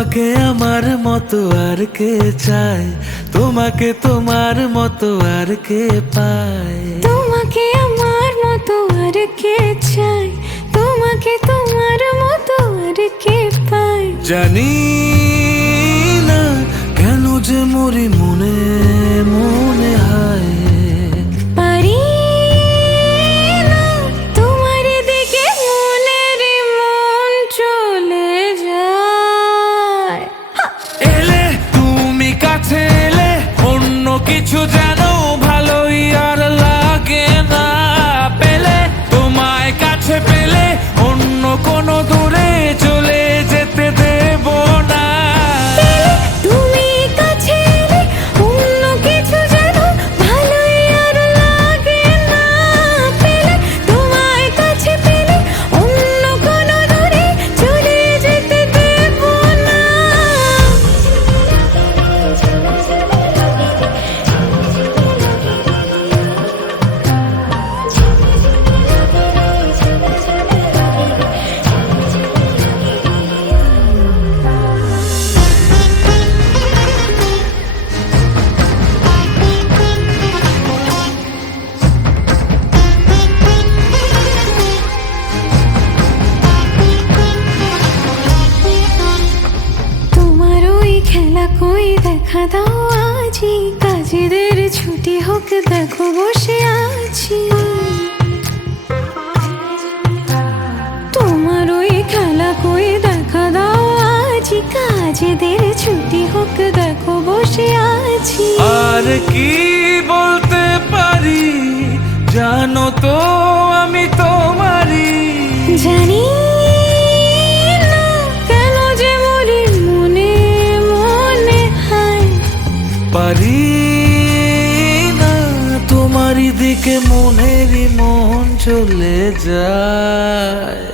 তোমাকে আমার মতো আর কে চায়, তোমাকে তোমার মতো আর কে পায়। তোমাকে আমার মতো আর কে চায়, তোমাকে তোমার মতো আর কে পায়। জানি না কেন যে মরি মনে মনে হায়। পারি না তোমার দিকে মনের মন চলে যায়। এলে তুমি কাছে এলে অন্য কিছু যেন ভালোই আর লাগে না। পেলে তোমায় কাছে পেলে অন্য কোনো দূরে চলে যেতে দেব না। তুমি কাছে এলে অন্য কিছু যেন ভালোই আর লাগে না। পেলে তোমায় কাছে পেলে অন্য কোনো দূরে চলে যেতে দেব না। তোমার ওই খেলা কই দেখা দাও আজি, কাজেদের ছুটি হোক দেখো বসে আছি। তোমার ওই খেলা কই দেখা দাও আজি, কাজেদের ছুটি হোক দেখো বসে আছি। আর কি বলতে পারি জানো তো আমি তোমারই। জানি না কেন যে মরি মনে মনে হায়। পারি না তোমারই দিকে মনেরই মন চলে যায়।